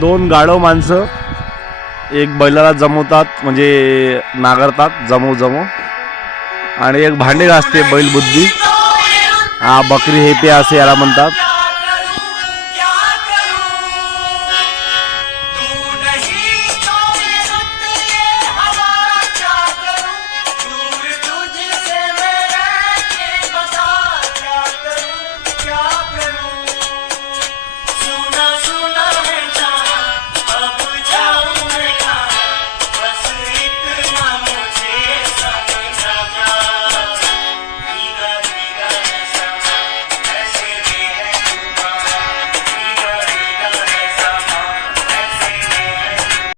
दोन गाढव माणसं एक बैलाला जमवतात म्हणजे नांगरतात जमव आणि एक भांडे घासते बैलबुद्धी. हा बकरी हे पे असे याला म्हणतात.